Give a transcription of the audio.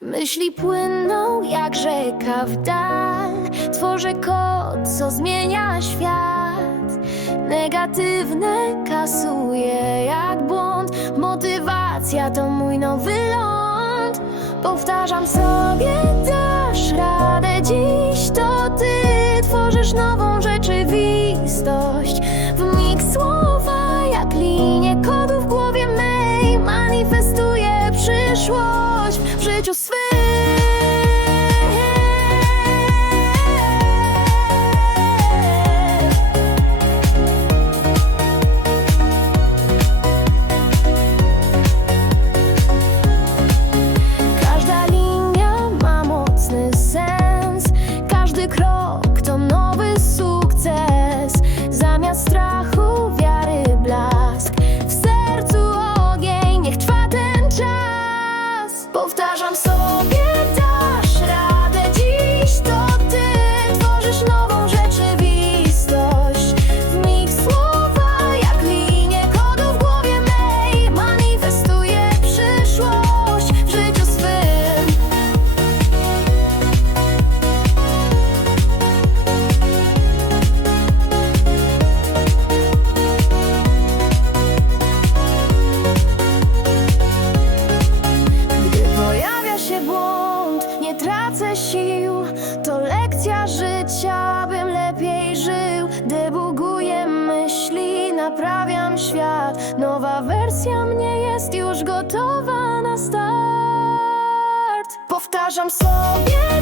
Myśli płyną jak rzeka w dal. Tworzę kod, co zmienia świat. Negatywne kasuje jak błąd. Motywacja to mój nowy ląd. Powtarzam sobie, tracę sił. To lekcja życia, bym lepiej żył. Debuguję myśli, naprawiam świat. Nowa wersja mnie jest już gotowa na start. Powtarzam sobie,